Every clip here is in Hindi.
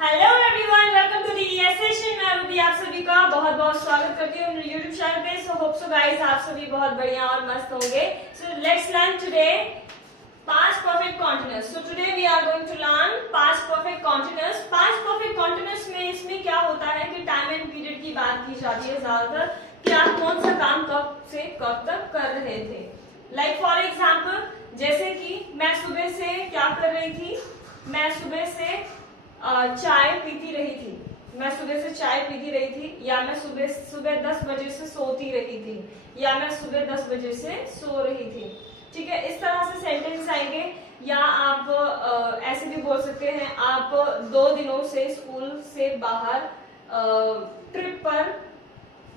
Hello everyone, welcome to the ES session. मैं रूबी आप सभी का बहुत बहुत स्वागत करती हूँ मेरे यूट्यूब चैनल पे। सो होप सो गाइस आप सभी बहुत बढ़िया और मस्त होंगे। So let's learn today past perfect continuous. So today we are going to learn past perfect continuous. Past perfect continuous में इसमें क्या होता है कि टाइम एंड पीरियड की बात की जाती है ज्यादातर, कि आप कौन सा काम कब से कब तक कर रहे थे। लाइक फॉर एग्जाम्पल, जैसे कि मैं सुबह से क्या कर रही थी, मैं सुबह से चाय पीती रही थी, मैं सुबह से चाय पीती रही थी, या मैं सुबह 10 बजे से सोती रही थी, या मैं सुबह 10 बजे से सो रही थी। ठीक है, इस तरह से सेंटेंस आएंगे। या आप ऐसे भी बोल सकते हैं, आप 2 दिनों से स्कूल से बाहर ट्रिप पर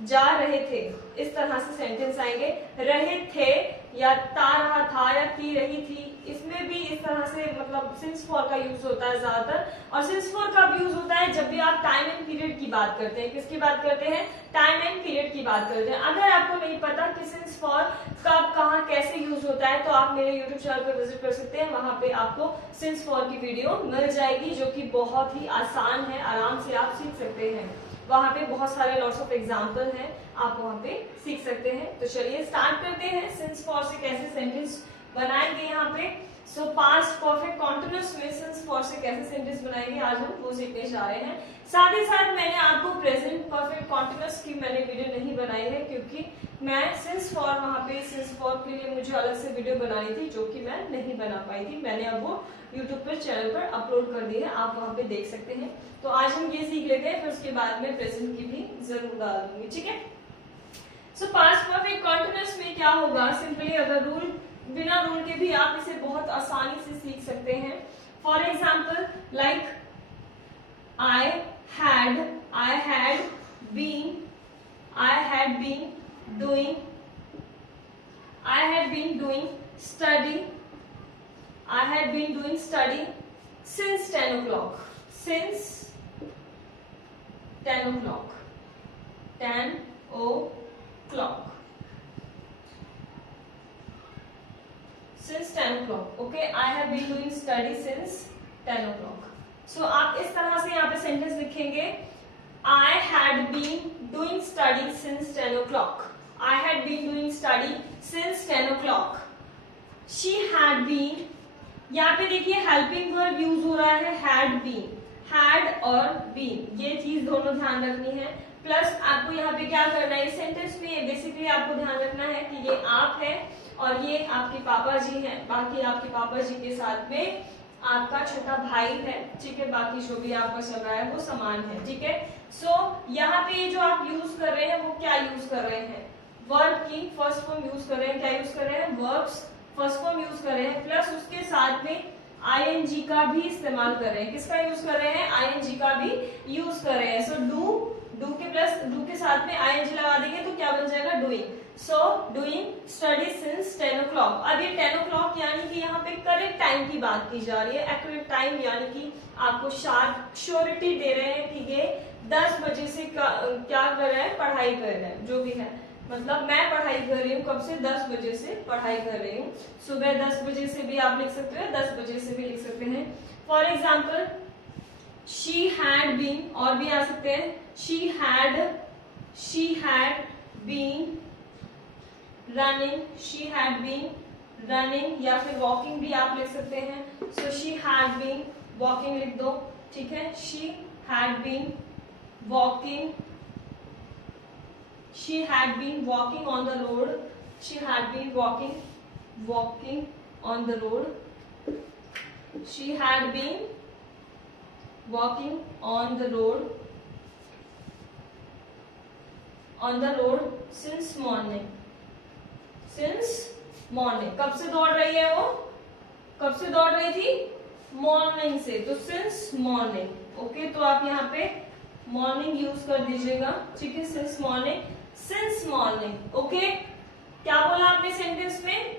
जा रहे थे, इस तरह से सेंटेंस आएंगे। रहे थे या ता रहा था या थी रही थी, इसमें भी इस तरह से मतलब सिंस फॉर का यूज होता है ज्यादातर। और सिंस फॉर कब यूज होता है, जब भी आप टाइम एंड पीरियड की बात करते हैं। किसकी बात करते हैं? टाइम एंड पीरियड की बात करते हैं। अगर आपको नहीं पता कि सिंस फॉर कब कहाँ कैसे यूज होता है, तो आप मेरे यूट्यूब चैनल पर विजिट कर सकते हैं। वहां पे आपको सिंस फॉर की वीडियो मिल जाएगी, जो कि बहुत ही आसान है, आराम से आप सीख सकते हैं। वहां पे बहुत सारे लॉट्स ऑफ एग्जाम्पल हैं, आप वहां पे सीख सकते हैं। तो चलिए स्टार्ट करते हैं। सिंस फॉर से कैसे सेंटेंस बनाएंगे यहाँ पे। सो पास्ट परफेक्ट कॉन्टिन्यूअस में सिंस फॉर से कैसे सेंटेंस बनाएंगे, आज हम वो सीखने जा रहे हैं। साथ ही साथ मैंने आपको प्रेजेंट परफेक्ट कॉन्टिन्यूअस की मैंने वीडियो नहीं बनाई है, क्योंकि मैं सिंस फॉर वहां पे सिंस फॉर के लिए मुझे अलग से वीडियो बनानी थी, जो कि मैं नहीं बना पाई थी। मैंने अब वो यूट्यूब पर चैनल पर अपलोड कर दी है, आप वहां पे देख सकते हैं। तो आज हम ये सीख लेते हैं, फिर उसके बाद में प्रेजेंट की भी जरूर डाल दूंगी। ठीक है, सो पास्ट परफेक्ट कॉन्टिन्यूअस में क्या होगा, सिंपली अगर रूल बिना रूल के भी आप इसे बहुत आसानी से सीख सकते हैं। For example, like I had been doing study since 10 o'clock, since 10 o'clock, 10 o'clock, since 10 o'clock. Okay, I have been doing study since 10 o'clock. So आप इस तरह से यहाँ पे सेंटेंस लिखेंगे, I had been doing study since 10 o'clock. I had been doing study since 10 o'clock. She had been, यहाँ पे देखिए हेल्पिंग वर्ब यूज हो रहा है, हैड बीन, हैड और बीन, ये चीज दोनों ध्यान रखनी है। प्लस आपको यहाँ पे क्या करना है, इस सेंटेंस में बेसिकली आपको ध्यान रखना है कि ये आप है और ये आपके पापा जी हैं। बाकी आपके पापा जी के साथ में आपका छोटा भाई है। ठीक है, बाकी जो भी आपका चल रहा है वो समान है। ठीक है, सो यहाँ पे जो आप यूज कर रहे हैं वो क्या यूज कर रहे हैं, वर्ब की फर्स्ट फॉर्म यूज कर रहे हैं। क्या यूज कर रहे हैं? वर्ब्स फर्स्ट फॉर्म यूज कर रहे हैं, प्लस उसके साथ में आईएनजी का भी इस्तेमाल कर रहे हैं। किसका यूज कर रहे हैं? आईएनजी का भी यूज कर रहे हैं। सो डू के प्लस डू के साथ में आईएनजी लगा देंगे तो क्या बन जाएगा? Doing. So doing study since 10 o'clock। अब ये 10 o'clock यानी कि यहाँ पे करेक्ट टाइम की बात की जा रही है, एक्यूरेट टाइम, यानी कि आपको श्योरिटी दे रहे हैं कि ये 10 बजे से क्या कर रहे हैं, पढ़ाई कर रहे हैं, जो भी है। मतलब मैं पढ़ाई कर रही हूँ, कब से? 10 बजे से पढ़ाई कर रही हूँ। सुबह 10 बजे से भी आप लिख सकते हैं, 10 बजे से भी लिख सकते हैं। For example, she had been, और भी आ सकते हैं, शी हैड बीन रनिंग, या फिर वॉकिंग भी आप लिख सकते हैं। So she had been walking लिख दो। ठीक है, she had been walking, she had been walking on the road, she had been walking on the road, she had been walking on the road since morning, कब से दौड़ रही है वो? कब से दौड़ रही थी? मॉर्निंग से, तो since morning। ओके, तो आप यहाँ पे मॉर्निंग यूज कर दीजिएगा। ठीक है, सिंस मॉर्निंग। ओके, क्या बोला आपने सेंटेंस में?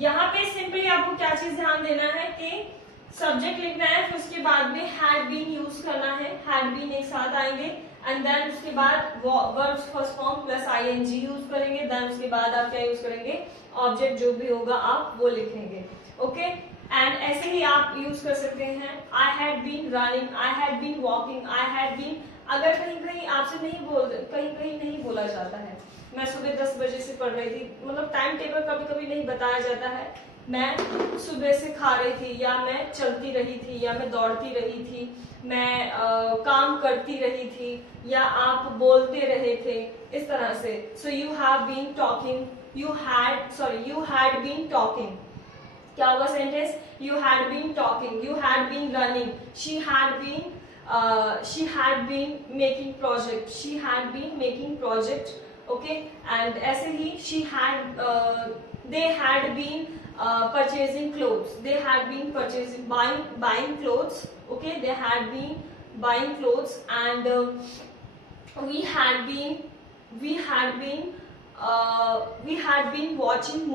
यहाँ पे सिंपली आपको क्या चीज ध्यान देना है कि सब्जेक्ट लिखना है, फिर उसके बाद में हैड बीन यूज करना है, हैड बीन एक साथ आएंगे, एंड देन उसके बाद verbs first form plus ING use करेंगे। देन उसके बाद आप क्या यूज करेंगे? ऑब्जेक्ट जो भी होगा आप वो लिखेंगे। ओके, एंड ऐसे ही आप यूज कर सकते हैं I had been running, I had been walking, I had been. अगर कहीं कहीं आपसे कहीं नहीं बोला जाता है, मैं सुबह 10 बजे से पढ़ रही थी, मतलब टाइम टेबल कभी कभी नहीं बताया जाता है, मैं सुबह से खा रही थी, या मैं चलती रही थी, या मैं दौड़ती रही थी, मैं काम करती रही थी, या आप बोलते रहे थे, इस तरह से। So you have been talking, you had been talking. क्या होगा sentence? You had been talking, you had been running, she had been making project, she had been making project. Okay, and ऐसे ही they had been purchasing clothes, they had been buying clothes. Okay, they had been buying clothes, and we had been watching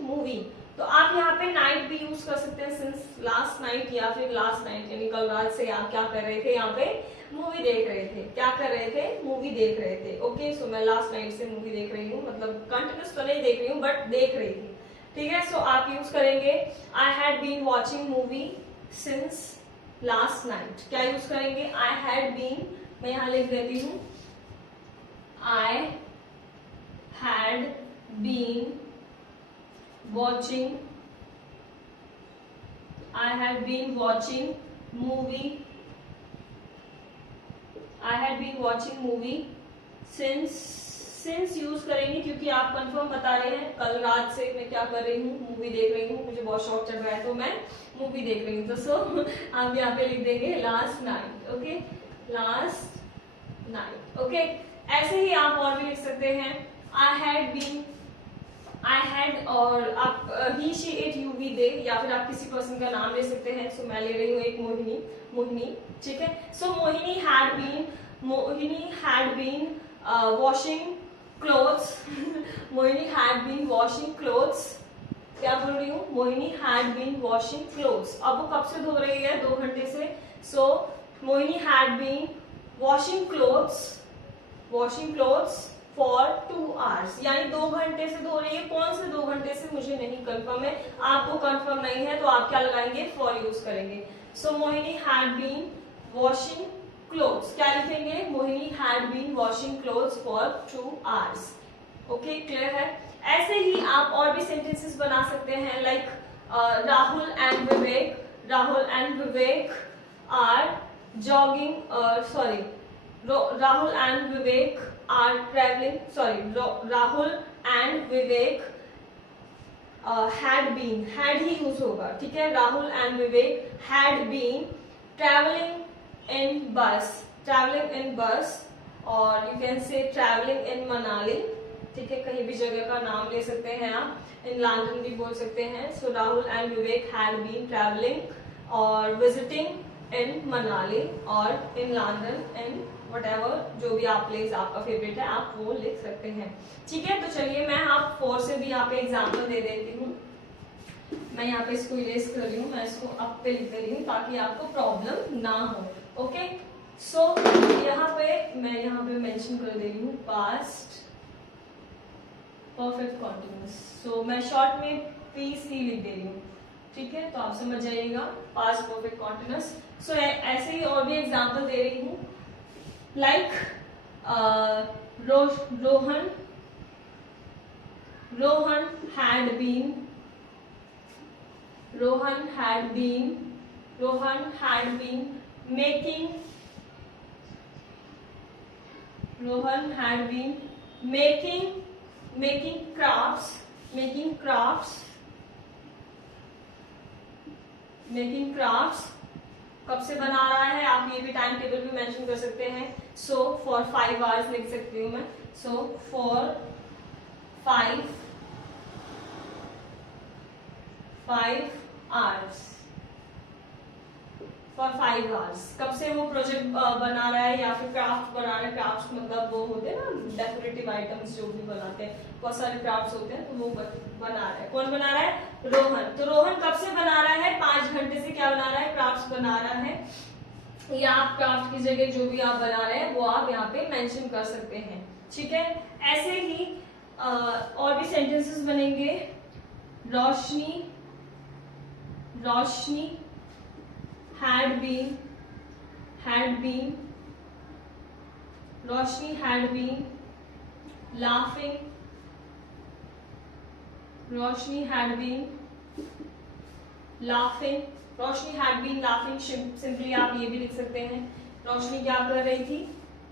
movie. तो आप यहाँ पे नाइट भी यूज कर सकते हैं, सिंस लास्ट नाइट, या फिर लास्ट नाइट यानी कल रात से आप क्या कर रहे थे, यहाँ पे मूवी देख रहे थे। क्या कर रहे थे? मूवी देख रहे थे। ओके, सो मैं लास्ट नाइट से मूवी देख रही हूँ, मतलब कंटिन्यूस तो नहीं देख रही हूँ, बट देख रही थी। ठीक है, सो आप यूज करेंगे I had been watching movie since last night. क्या यूज करेंगे? आई हैड बीन, मैं यहाँ लिख देती हूँ, I had been watching movie since use करेंगे क्योंकि आप कंफर्म बता रहे हैं कल रात से मैं क्या कर रही हूँ, मूवी देख रही हूँ, मुझे बहुत शौक चढ़ रहा है तो मैं मूवी देख रही हूँ। तो सो आप यहाँ पे लिख देंगे last night. Okay, last night. Okay, ऐसे ही आप और भी लिख सकते हैं आई हैड, और आप ही शी इट यू वी दे, या फिर आप किसी पर्सन का नाम ले सकते हैं। सो मैं ले रही हूँ एक मोहिनी। ठीक है, so Mohini had been washing clothes Mohini had been washing clothes. क्या बोल रही हूँ? Mohini had been washing clothes. अब वो कब से धो रही है? 2 घंटे से। So Mohini had been washing clothes for 2 hours, यानी 2 घंटे से धो रही है। कौन से 2 घंटे से मुझे नहीं कंफर्म है, आपको कंफर्म नहीं है तो आप क्या लगाएंगे? फॉर यूज करेंगे। So Mohini had been washing clothes, क्या लिखेंगे? Mohini had been washing clothes for 2 hours। Okay, clear है? ऐसे ही आप और भी सेंटेंसेस बना सकते हैं, like Rahul and Vivek are jogging, Rahul and Vivek are traveling. Rahul and Vivek had ही यूज होगा। ठीक है, Rahul and Vivek had been traveling in bus, और you can say traveling in Manali। ठीक है, कहीं भी जगह का नाम ले सकते हैं आप, इन लंदन भी बोल सकते हैं। सो Rahul and Vivek had been traveling और visiting in Manali और in London, in whatever, जो भी आप प्लेस आपका फेवरेट है आप वो लिख सकते हैं। ठीक है, तो चलिए मैं आप 4 से भी यहाँ पे एग्जाम्पल दे देती हूँ। मैं यहाँ पे इसको इरेज कर रही हूँ, मैं इसको अप पे लिख दे रही हूँ ताकि आपको प्रॉब्लम ना हो। ओके, सो यहाँ पे मेंशन कर दे रही हूँ पास्ट परफेक्ट कॉन्टिन्यूअस। सो मैं शॉर्ट में PC लिख दे रही हूँ। ठीक है, तो आप समझ जाइएगा पास्ट परफेक्ट कॉन्टिन्यूअस। सो ऐसे ही और भी एग्जाम्पल दे रही हूँ, like Rohan had been making crafts कब से बना रहा है? आप ये भी टाइम टेबल भी मेंशन कर सकते हैं। सो फॉर 5 hours लिख सकती हूँ मैं। सो फॉर 5 hours कब से वो प्रोजेक्ट बना रहा है या फिर क्राफ्ट बना रहा है। क्राफ्ट मतलब वो होते हैं ना डेकोरेटिव आइटम्स जो भी बनाते हैं, बहुत सारे क्राफ्ट्स होते हैं, तो वो बना रहा है। कौन बना रहा है? रोहन। तो रोहन कब से बना रहा है? 5 घंटे से क्या बना रहा है? क्राफ्ट्स बना रहा है। या आप क्राफ्ट की जगह जो भी आप बना रहे हैं वो आप यहाँ पे मेंशन कर सकते हैं। ठीक है, ऐसे ही और भी सेंटेंसेस बनेंगे। रोशनी रोशनी had been Roshni had been laughing, Roshni had been laughing, Roshni had been laughing, simply आप ये भी लिख सकते हैं रोशनी क्या कर रही थी,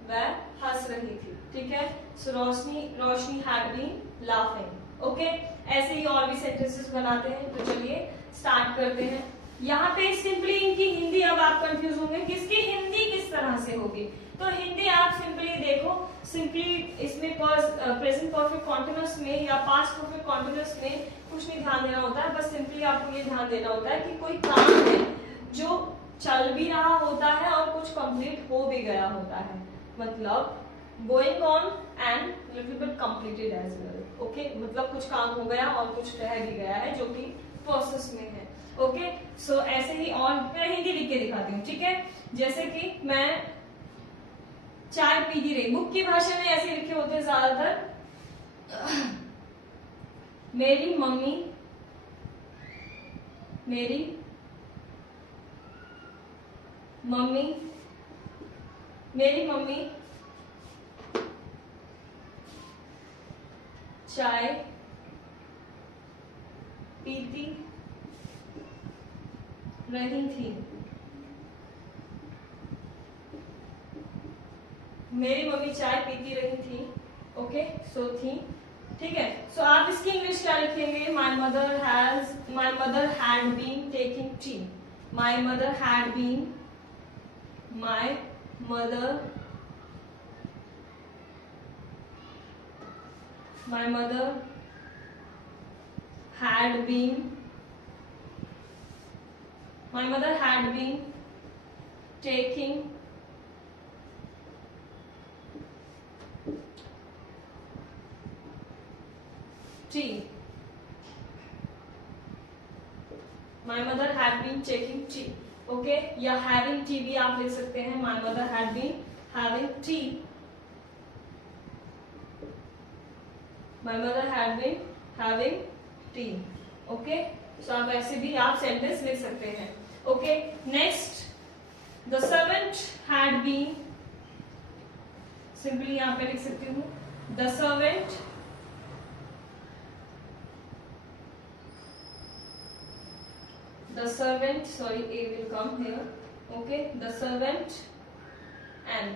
वह हंस रही थी, ठीक है। सो रोशनी had been laughing, ओके। ऐसे ही और भी सेंटेंसेस बनाते हैं, तो चलिए स्टार्ट करते हैं। यहाँ पे सिंपली इनकी हिंदी, अब आप कंफ्यूज होंगे किसकी हिंदी किस तरह से होगी, तो हिंदी आप सिंपली देखो, सिंपली इसमें प्रेजेंट परफेक्ट कॉन्टिन्यूअस में या पास्ट परफेक्ट कॉन्टिन्यूअस में कुछ नहीं ध्यान देना होता है, बस सिंपली आपको ये ध्यान देना होता है कि कोई काम है जो चल भी रहा होता है और कुछ कंप्लीट हो भी गया होता है, मतलब going on and little bit completed as well, okay. मतलब कुछ काम हो गया और कुछ रह भी गया है जो कि प्रोसेस में है, ओके। सो ऐसे ही और मैं हिंदी लिख के दिखाती हूँ, ठीक है। जैसे कि मैं चाय पीती रही, बुक की भाषा में ऐसे लिखे होते हैं ज्यादातर। मेरी मम्मी चाय पीती रही थी, मेरी मम्मी चाय पीती रही थी, ओके। सो थी, ठीक है। सो आप इसकी इंग्लिश क्या लिखेंगे, my mother had been taking tea, माई मदर हैड बीन taking tea, my mother had been taking tea, okay. या having tea भी आप लिख सकते हैं, my mother had been having tea, my mother had been having tea, okay. So आप ऐसे भी आप सेंटेंस लिख सकते हैं, okay. Next, the servant had been, simply यहाँ पे लिख सकती हूँ the servant sorry, a will come here, okay, the servant and,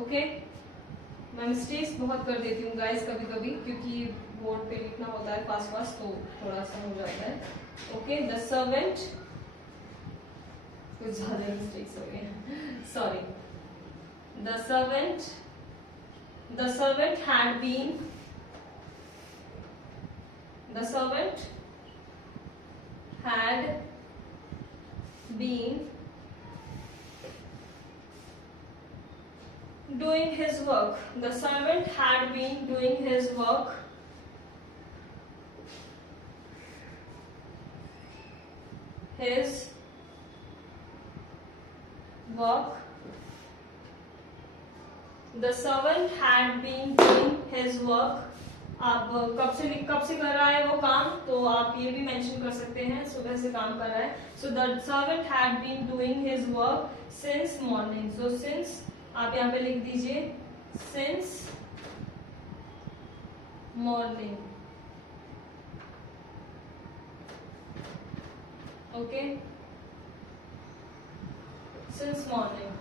okay। मैं मिस्टेक्स बहुत कर देती हूँ गाइस कभी कभी, क्योंकि बोर्ड पे लिखना होता है फास्ट तो थोड़ा सा हो जाता है, ओके। द सर्वेंट, कुछ ज्यादा मिस्टेक्स हो गए, sorry. The servant had been doing his work, the servant had been doing his work, the servant had been doing his work। आप कब से कर रहा है वो काम, तो आप ये भी मेंशन कर सकते हैं सुबह से काम कर रहा है। So the servant had been doing his work since morning, so since आप यहाँ पे लिख दीजिए since morning, okay, since morning,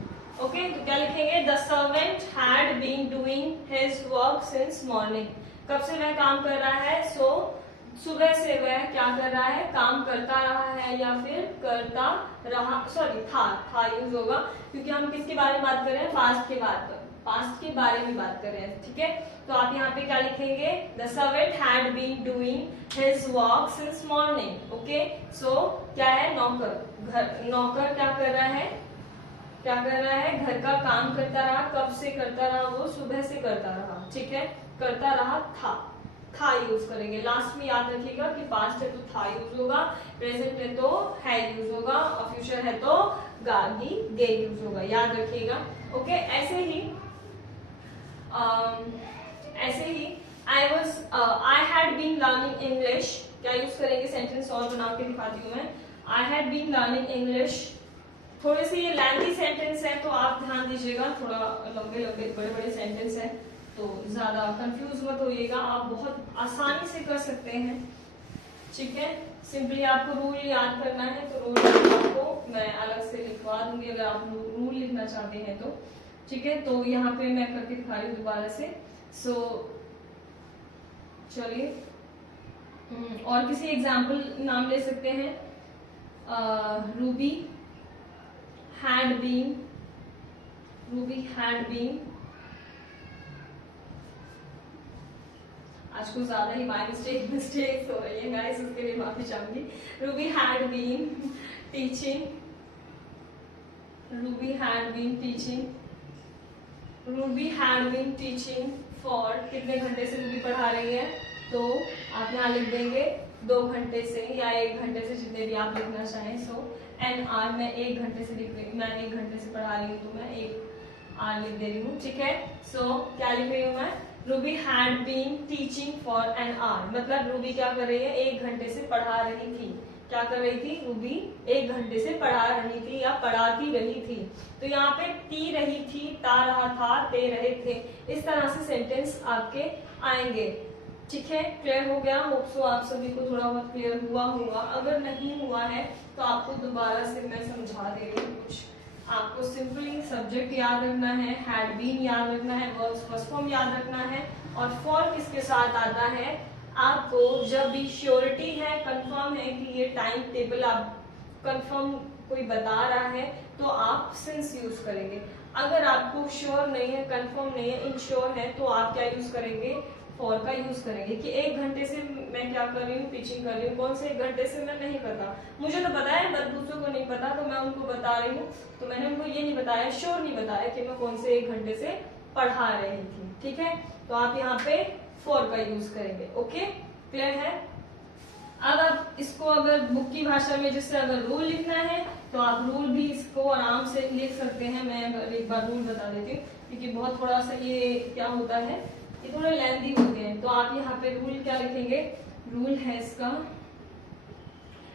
okay. तो क्या लिखेंगे, the servant had been doing his work since morning, कब से वह काम कर रहा है, सो सुबह से वह क्या कर रहा है, काम करता रहा है या फिर करता रहा, सॉरी था यूज होगा, क्योंकि हम किसके बारे में बात कर रहे हैं, पास्ट के बारे में बात कर रहे हैं, ठीक है। तो आप यहाँ पे क्या लिखेंगे, the servant had been doing his work since morning, okay. So क्या है, नौकर क्या कर रहा है, घर का काम करता रहा, कब से करता रहा, वो सुबह से करता रहा, ठीक है, करता रहा, था यूज करेंगे। लास्ट में याद रखिएगा कि पास्ट है तो था यूज होगा, प्रेजेंट है तो है यूज होगा, और फ्यूचर है तो गे यूज होगा, याद रखिएगा, ओके। ऐसे ही I had been learning English, क्या यूज करेंगे, सेंटेंस और बना के दिखाती हूँ मैं। I had been learning English, थोड़े से ये लेंथी सेंटेंस है तो आप ध्यान दीजिएगा, थोड़ा लंबे लंबे बड़े बड़े सेंटेंस है तो ज्यादा कंफ्यूज मत होइएगा, आप बहुत आसानी से कर सकते हैं, ठीक है। सिंपली आपको रूल याद करना है, तो रूल आपको मैं अलग से लिखवा दूंगी अगर आप रूल लिखना चाहते हैं तो, ठीक है। तो यहाँ पे मैं करके दिखा रही हूँ दोबारा से। सो चलिए और किसी एग्जाम्पल नाम ले सकते हैं। Ruby had been, Ruby had been, आज कुछ ज्यादा ही बाय मिस्टेक हो रही है गाइस, उसके लिए माफी चाहूंगी। Ruby had been teaching, Ruby had been teaching, Ruby had been teaching for, कितने घंटे से रूबी पढ़ा रही है, तो आप यहाँ लिख देंगे 2 घंटे से या 1 घंटे से, जितने भी आप लिखना चाहें। सो एन आर, मैं 1 घंटे से लिख रही, मैं 1 घंटे से पढ़ा रही हूँ तो मैं 1 आर लिख दे रही हूँ, ठीक है। सो क्या लिख रही हूँ मैं, Ruby had been teaching for an hour, मतलब रूबी क्या कर रही है, 1 घंटे से पढ़ा रही थी। क्या कर रही थी, रूबी 1 घंटे से पढ़ा रही थी या पढ़ाती रही थी। तो यहाँ पे ती रही थी, ता रहा था, ते रहे थे, इस तरह से सेंटेंस आपके आएंगे, ठीक है। क्लियर हो गया, होप सो आप सभी को थोड़ा बहुत क्लियर हुआ होगा। अगर नहीं हुआ है तो आपको दोबारा से मैं समझा दे रही हूँ कुछ। आपको सिंपली सब्जेक्ट याद रखना है, हैड बीन याद रखना है, वर्ब्स फर्स्ट फॉर्म याद रखना है, और फॉर किसके साथ आता है, आपको जब भी श्योरिटी है, कंफर्म है कि ये टाइम टेबल आप कंफर्म कोई बता रहा है तो आप सिंस यूज करेंगे। अगर आपको श्योर नहीं है, कंफर्म नहीं है, इनश्योर है, तो आप क्या यूज करेंगे, फॉर का यूज करेंगे कि 1 घंटे से मैं क्या कर रही हूँ, टीचिंग कर रही हूँ। कौन से 1 घंटे से मैं नहीं पता, मुझे तो पता है बट दूसरों को नहीं पता, तो मैं उनको बता रही हूँ। तो मैंने उनको ये नहीं बताया, श्योर नहीं बताया कि मैं कौन से 1 घंटे से पढ़ा रही थी, ठीक है। तो आप यहाँ पे फॉर का यूज करेंगे, ओके, क्लियर है। अब आप इसको अगर बुक की भाषा में जैसे अगर रूल लिखना है तो आप रूल भी इसको आराम से लिख सकते हैं। मैं अगर एक बार रूल बता देती हूँ, क्योंकि बहुत थोड़ा सा ये क्या होता है, ये थोड़े लेंथी होते हैं। तो आप यहाँ पे रूल क्या लिखेंगे, रूल है इसका,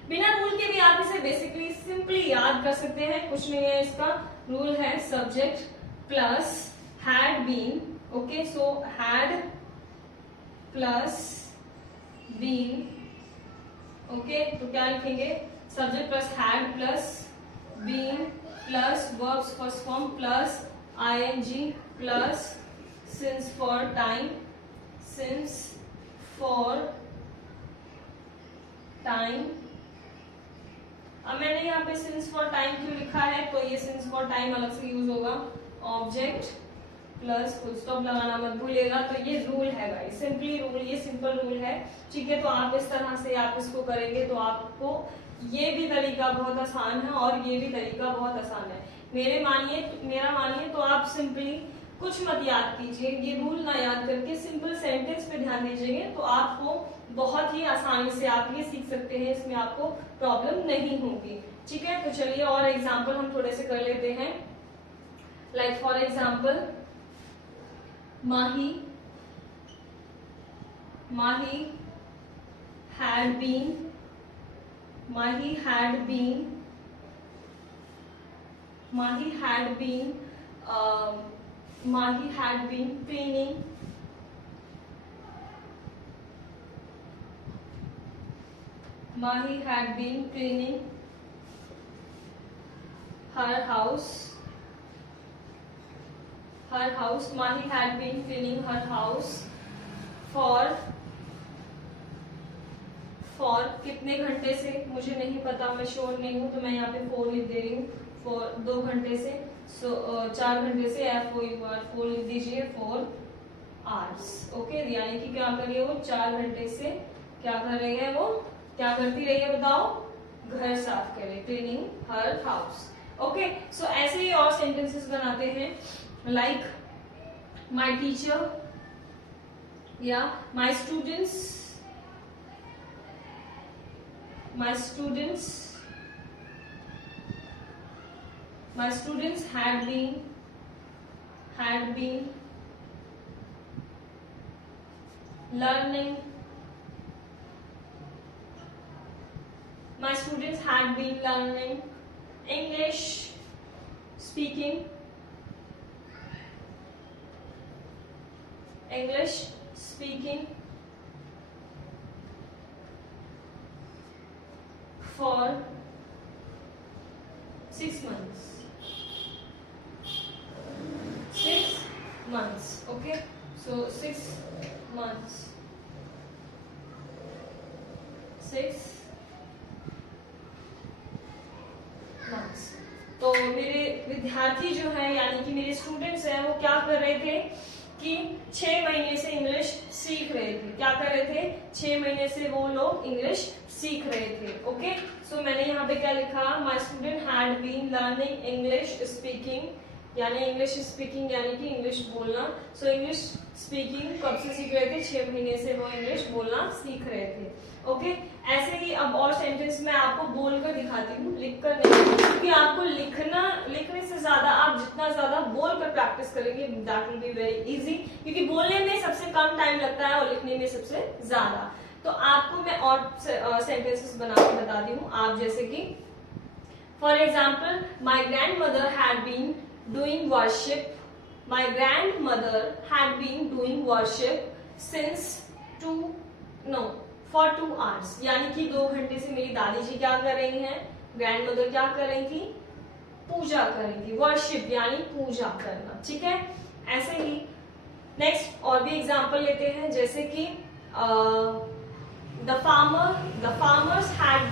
बिना रूल के भी आप इसे बेसिकली सिंपली याद कर सकते हैं, कुछ नहीं है इसका। रूल है subject plus had been, okay, so had plus been, okay. तो क्या लिखेंगे, subject plus had plus been plus verbs first form plus ING plus since for time, since for time. अब मैंने यहाँ पे सिंस फॉर टाइम क्यों लिखा है, तो ये सिंस फॉर टाइम अलग से यूज होगा, ऑब्जेक्ट प्लस फुल स्टॉप लगाना मत भूलिएगा। तो ये रूल है भाई, सिंपली रूल, ये सिंपल रूल है, ठीक है। तो आप इस तरह से आप इसको करेंगे तो आपको ये भी तरीका बहुत आसान है और ये भी तरीका बहुत आसान है। मेरा मानिए तो आप सिंपली कुछ मत याद कीजिए, ये रूल ना याद करके सिंपल सेंटेंस पे ध्यान दीजिएगा, तो आपको बहुत ही आसानी से आप ये सीख सकते हैं, इसमें आपको प्रॉब्लम नहीं होगी, ठीक है। तो चलिए और एग्जाम्पल हम थोड़े से कर लेते हैं। Like for example, Mahi had been cleaning her house. Mahi had been cleaning her house for कितने घंटे से, मुझे नहीं पता, मैं श्योर नहीं हूँ, तो मैं यहाँ पे 4 लिख दे रही हूँ, फॉर 2 घंटे से, 4 घंटे से, फोर लिख दीजिए, 4 आवर्स, ओके। यानी कि क्या कर रही है वो, 4 घंटे से क्या कर रही है वो, क्या करती रही है बताओ, घर साफ कर रही, क्लीनिंग हर हाउस, ओके। सो ऐसे ही और सेंटेंसेस बनाते हैं, लाइक माई टीचर या my students had been learning. My students had been learning English speaking. English speaking for 6 months. 6 months. Okay, so 6 months. 6 months. तो मेरे विद्यार्थी जो है यानी कि मेरे स्टूडेंट्स हैं वो क्या कर रहे थे कि 6 महीने से इंग्लिश सीख रहे थे. क्या कर रहे थे? 6 महीने से वो लोग इंग्लिश सीख रहे थे. ओके, सो मैंने यहाँ पे क्या लिखा? My student had been learning English speaking, यानी इंग्लिश स्पीकिंग यानी कि इंग्लिश बोलना. सो इंग्लिश स्पीकिंग कब से सीख रहे थे? 6 महीने से वो इंग्लिश बोलना सीख रहे थे. ओके, ऐसे ही अब और सेंटेंस मैं आपको बोलकर दिखाती हूँ, लिखकर नहीं, क्योंकि आपको लिखने से ज्यादा आप जितना ज्यादा बोलकर प्रैक्टिस करेंगे that will be very easy, क्योंकि बोलने में सबसे कम टाइम लगता है और लिखने में सबसे ज्यादा. तो आपको मैं और सेंटेंसेस बना के बताती हूँ. आप जैसे कि for example, my grandmother had been doing worship. My grandmother had been doing worship since for 2 hours, यानी कि 2 घंटे से मेरी दादी जी क्या कर रही हैं? ग्रैंड मदर क्या कर रही थी? पूजा कर रही थी. वर्शिप यानी पूजा करना. ठीक है, ऐसे ही नेक्स्ट और भी एग्जांपल लेते हैं, जैसे कि the farmers had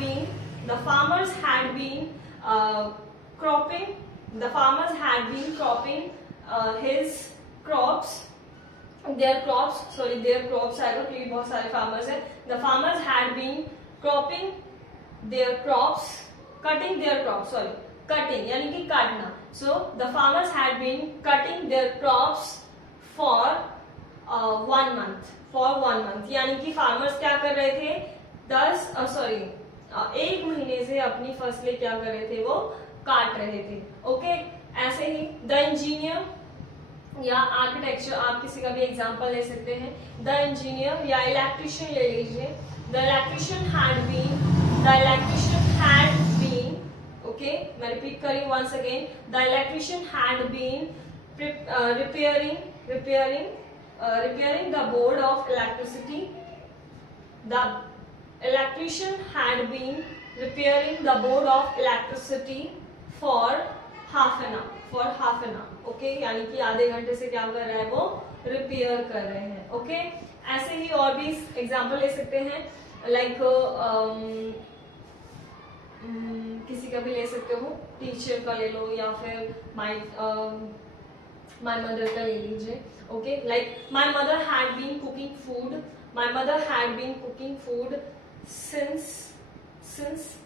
been cropping his crops. their crops आएगा क्योंकि बहुत सारे फार्मर्स हैं. The farmers had been cropping their crops, cutting यानी कि काटना. So the farmers had been cutting their crops for 1 month, यानी कि फार्मर्स क्या कर रहे थे? 1 महीने से अपनी फसलें क्या कर रहे थे? वो काट रहे थे. ओके, ऐसे ही द इंजीनियर या आर्किटेक्चर, आप किसी का भी एग्जांपल ले सकते हैं. द इंजीनियर या इलेक्ट्रिशियन ले लीजिए. The electrician had been, okay, मैं रिपीट करी once again. The electrician had been repairing the board of electricity. The electrician had been repairing the board of electricity for half an hour. Okay, यानी कि आधे घंटे से क्या कर रहा है? वो रिपेयर कर रहे हैं. ओके, ऐसे ही और भी एग्जांपल ले सकते हैं, लाइक किसी का भी ले सकते हो, टीचर का ले लो या फिर माय मदर का ले लीजिए. Okay, like my mother had been cooking food since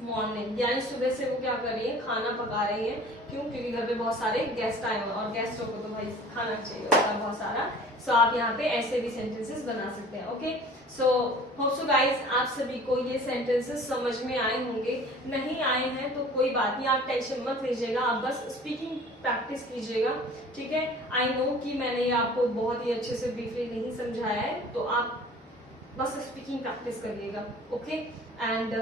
morning, यानी सुबह से वो क्या कर रही है? खाना पका रही है. क्यों? क्योंकि घर पे बहुत सारे गेस्ट आए हुए और गेस्टों को तो भाई खाना चाहिए होता है बहुत सारा. सो आप यहाँ पे ऐसे भी सेंटेंसेस बना सकते हैं. Okay, so hope so guys आप सभी को ये सेंटेंसेस समझ में आए होंगे. नहीं आए हैं तो कोई बात नहीं, आप टेंशन मत लीजिएगा, आप बस स्पीकिंग प्रैक्टिस कीजिएगा. ठीक है, आई नो कि मैंने ये आपको बहुत ही अच्छे से ब्रीफली नहीं समझाया है, तो आप बस स्पीकिंग प्रैक्टिस करिएगा. Okay, and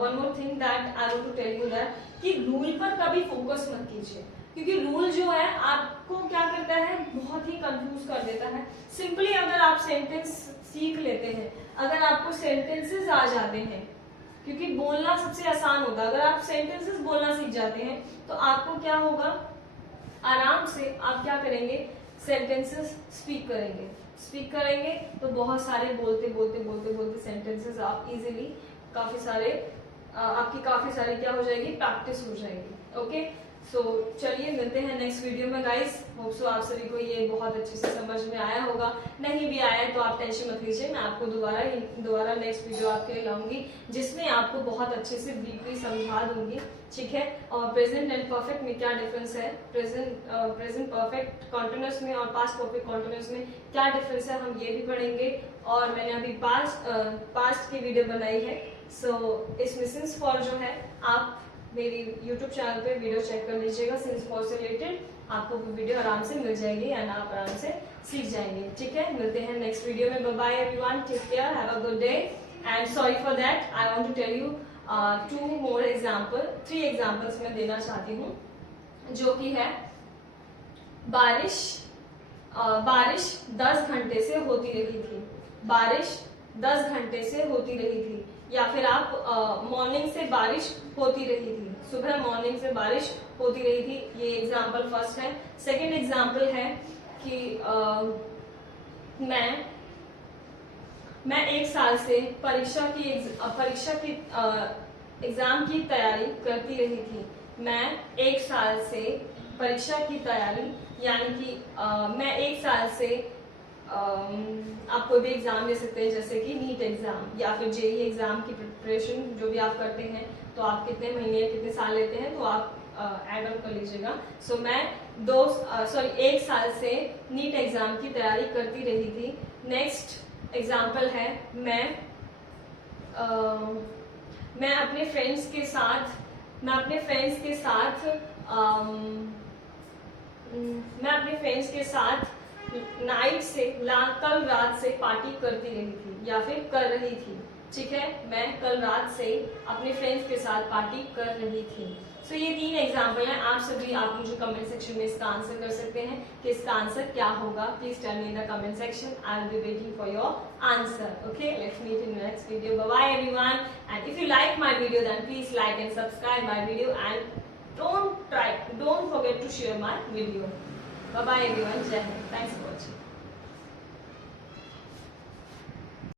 one more thing that I want to tell you that कि रूल पर कभी फोकस मत कीजिए, क्योंकि रूल जो है आपको क्या करता है? बहुत ही कंफ्यूज कर देता है. सिंपली अगर आप सेंटेंस सीख लेते हैं, अगर आपको सेंटेंसेस आ जाते हैं, क्योंकि बोलना सबसे आसान होता है, अगर आप सेंटेंसेस बोलना सीख जाते हैं तो आपको क्या होगा? आराम से आप क्या करेंगे? सेंटेंसेस स्पीक करेंगे तो बहुत सारे बोलते सेंटेंसेस आप इजीली काफी सारे क्या हो जाएगी? प्रैक्टिस हो जाएगी. ओके, सो चलिए मिलते हैं नेक्स्ट वीडियो में गाइस. होप सो आप सभी को ये बहुत अच्छे से समझ में आया होगा. नहीं भी आया तो आप टेंशन मत लीजिए, मैं आपको दोबारा नेक्स्ट वीडियो आपके लिए लाऊंगी जिसमें आपको बहुत अच्छे से ब्रीफली समझा दूंगी. ठीक है, और प्रेजेंट एंड परफेक्ट में क्या डिफरेंस है, प्रेजेंट परफेक्ट कॉन्टिन्यूअस में और पास्ट परफेक्ट कॉन्टिन्यूअस में क्या डिफरेंस है, हम ये भी पढ़ेंगे. और मैंने अभी पास्ट की वीडियो बनाई है. सो इसमें सिंस फॉर जो है आप मेरी YouTube चैनल पे वीडियो चेक कर लीजिएगा. सिंस फॉर से रिलेटेड आपको वो वीडियो आराम से मिल जाएगी एंड आप आराम से सीख जाएंगे। ठीक है, मिलते हैं नेक्स्ट वीडियो में। Bye bye everyone, take care, have a good day and sorry for that I want to tell you 3 examples मैं देना चाहती हूँ, जो कि है बारिश 10 घंटे से होती रही थी, बारिश 10 घंटे से होती रही थी, या फिर आप मॉर्निंग से बारिश होती रही थी, सुबह मॉर्निंग से बारिश होती रही थी। ये एग्जाम्पल फर्स्ट है। सेकंड एग्जाम्पल है कि मैं 1 साल से परीक्षा की एग्जाम की तैयारी करती रही थी। मैं 1 साल से परीक्षा की तैयारी, यानी कि मैं 1 साल से आप कोई भी एग्जाम दे सकते हैं, जैसे कि नीट एग्जाम या फिर जेईई एग्जाम की प्रिपरेशन जो भी आप करते हैं, तो आप कितने महीने कितने साल लेते हैं तो आप ऐड ऑन कर लीजिएगा। सो मैं 1 साल से नीट एग्जाम की तैयारी करती रही थी। नेक्स्ट एग्जाम्पल है मैं अपने फ्रेंड्स के साथ कल रात से पार्टी करती रही थी या फिर कर रही थी। ठीक है, मैं कल रात से अपने फ्रेंड्स के साथ पार्टी कर रही थी। सो ये 3 एग्जाम्पल हैं। आप मुझे कमेंट सेक्शन में इसका आंसर कर सकते हैं कि इसका आंसर क्या होगा। Please tell me in the comment section, I will be waiting for your answer. Okay, let's meet in next video. Bye bye everyone, and if you like my video then please like and subscribe my video and don't forget to share my video. Bye bye everyone. Jai Hind. Thanks for watching.